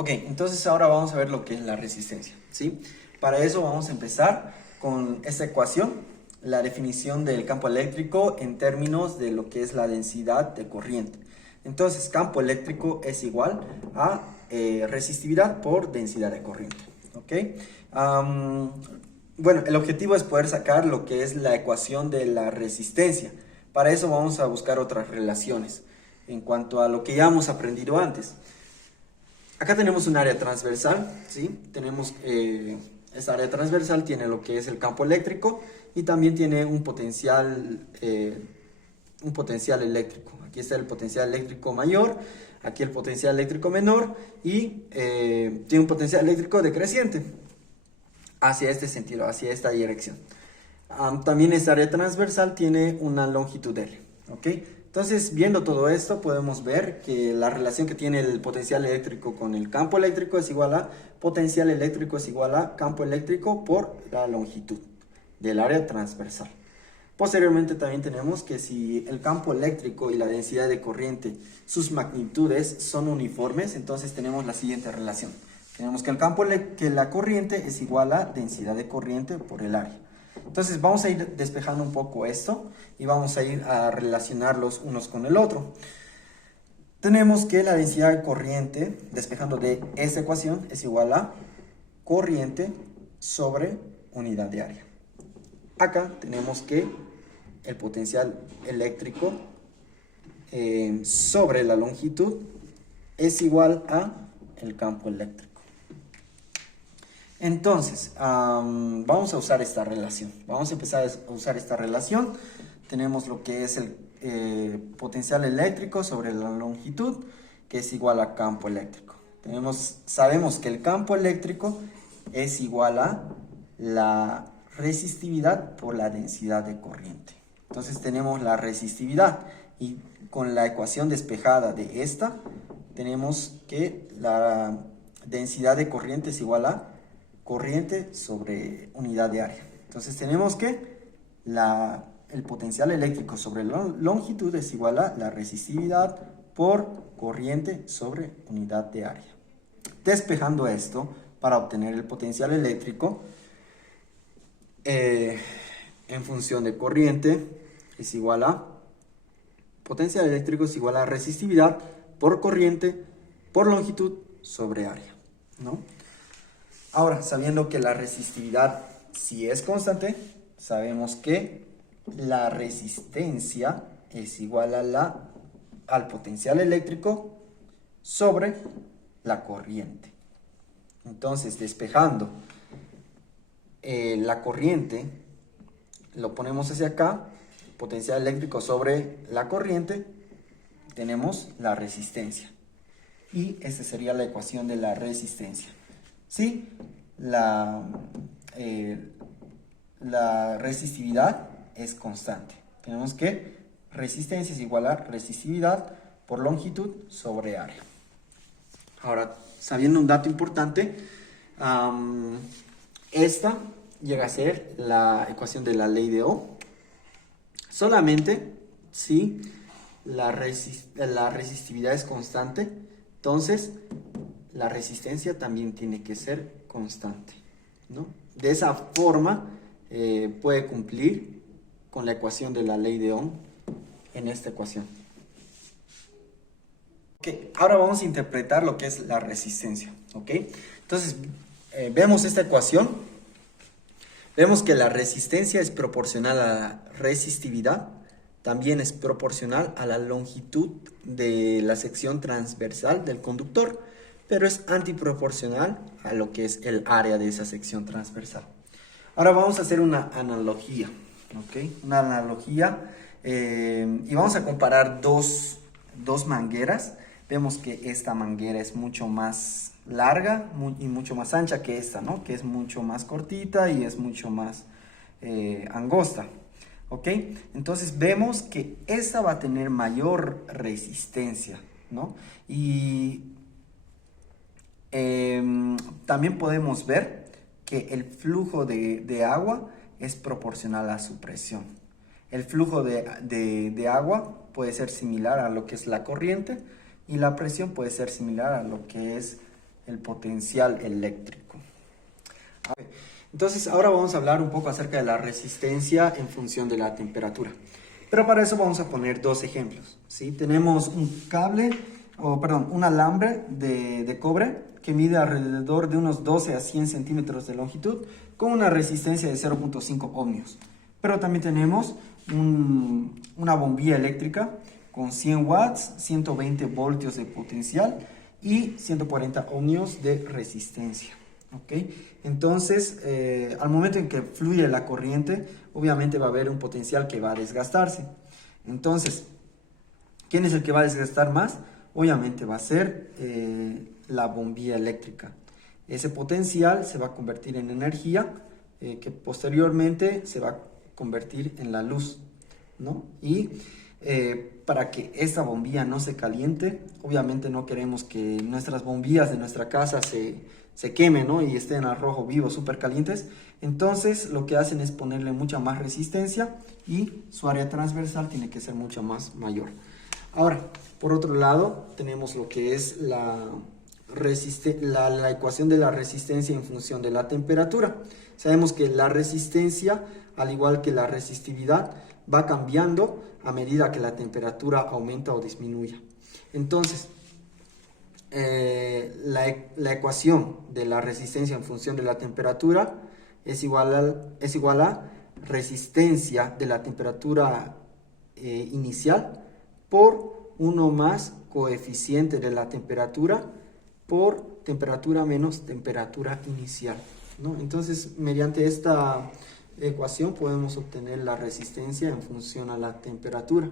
Ok, entonces ahora vamos a ver lo que es la resistencia, ¿sí? Para eso vamos a empezar con esta ecuación, la definición del campo eléctrico en términos de lo que es la densidad de corriente. Entonces, campo eléctrico es igual a resistividad por densidad de corriente, ¿ok? Bueno, el objetivo es poder sacar lo que es la ecuación de la resistencia. Para eso vamos a buscar otras relaciones en cuanto a lo que ya hemos aprendido antes. Acá tenemos un área transversal, ¿sí? Tenemos, esta área transversal tiene lo que es el campo eléctrico y también tiene un potencial eléctrico. Aquí está el potencial eléctrico mayor, aquí el potencial eléctrico menor y tiene un potencial eléctrico decreciente hacia este sentido, hacia esta dirección. También esta área transversal tiene una longitud L, ¿ok? Entonces, viendo todo esto, podemos ver que la relación que tiene el potencial eléctrico con el campo eléctrico es igual a potencial eléctrico es igual a campo eléctrico por la longitud del área transversal. Posteriormente también tenemos que si el campo eléctrico y la densidad de corriente, sus magnitudes son uniformes, entonces tenemos la siguiente relación. Tenemos que que la corriente es igual a densidad de corriente por el área. Entonces vamos a ir despejando un poco esto y vamos a ir a relacionarlos unos con el otro. Tenemos que la densidad de corriente, despejando de esta ecuación, es igual a corriente sobre unidad de área. Acá tenemos que el potencial eléctrico sobre la longitud es igual a el campo eléctrico. Entonces, vamos a usar esta relación. Vamos a empezar a usar esta relación. Tenemos lo que es el potencial eléctrico sobre la longitud, que es igual a campo eléctrico. Sabemos que el campo eléctrico es igual a la resistividad por la densidad de corriente. Entonces tenemos la resistividad y con la ecuación despejada de esta, tenemos que la densidad de corriente es igual a corriente sobre unidad de área. Entonces tenemos que el potencial eléctrico sobre la longitud es igual a la resistividad por corriente sobre unidad de área. Despejando esto para obtener el potencial eléctrico en función de corriente es igual a potencial eléctrico es igual a resistividad por corriente por longitud sobre área, ¿no? Ahora, sabiendo que la resistividad sí es constante, sabemos que la resistencia es igual a al potencial eléctrico sobre la corriente. Entonces, despejando la corriente, lo ponemos hacia acá, potencial eléctrico sobre la corriente, tenemos la resistencia. Y esta sería la ecuación de la resistencia. Sí, la resistividad es constante. Tenemos que resistencia es igual a resistividad por longitud sobre área. Ahora, sabiendo un dato importante, esta llega a ser la ecuación de la ley de Ohm. Solamente si la resistividad es constante, entonces la resistencia también tiene que ser constante, ¿no? De esa forma puede cumplir con la ecuación de la ley de Ohm en esta ecuación. Okay, ahora vamos a interpretar lo que es la resistencia, ¿ok? Entonces, vemos esta ecuación, vemos que la resistencia es proporcional a la resistividad, también es proporcional a la longitud de la sección transversal del conductor, pero es antiproporcional a lo que es el área de esa sección transversal. Ahora vamos a hacer una analogía, ¿ok? Una analogía y vamos a comparar dos mangueras. Vemos que esta manguera es mucho más larga y mucho más ancha que esta, ¿no? Que es mucho más cortita y es mucho más angosta, ¿ok? Entonces vemos que esta va a tener mayor resistencia, ¿no? Y también podemos ver que el flujo de agua es proporcional a su presión. El flujo de agua puede ser similar a lo que es la corriente y la presión puede ser similar a lo que es el potencial eléctrico. Entonces ahora vamos a hablar un poco acerca de la resistencia en función de la temperatura. Pero para eso vamos a poner dos ejemplos, ¿sí? Tenemos un cable, un alambre de cobre que mide alrededor de unos 12 a 100 centímetros de longitud con una resistencia de 0.5 ohmios. Pero también tenemos una bombilla eléctrica con 100 watts, 120 voltios de potencial y 140 ohmios de resistencia. ¿Ok? Entonces, al momento en que fluye la corriente, obviamente va a haber un potencial que va a desgastarse. Entonces, ¿quién es el que va a desgastar más? Obviamente va a ser la bombilla eléctrica. Ese potencial se va a convertir en energía que posteriormente se va a convertir en la luz, ¿no? Y para que esta bombilla no se caliente, obviamente no queremos que nuestras bombillas de nuestra casa se quemen, ¿no? Y estén al rojo vivo, súper calientes. Entonces lo que hacen es ponerle mucha más resistencia y su área transversal tiene que ser mucho más mayor. Ahora, por otro lado, tenemos lo que es la ecuación de la resistencia en función de la temperatura. Sabemos que la resistencia, al igual que la resistividad, va cambiando a medida que la temperatura aumenta o disminuye. Entonces, la ecuación de la resistencia en función de la temperatura es igual a resistencia de la temperatura inicial por 1 más coeficiente de la temperatura por temperatura menos temperatura inicial, ¿no? Entonces, mediante esta ecuación podemos obtener la resistencia en función a la temperatura.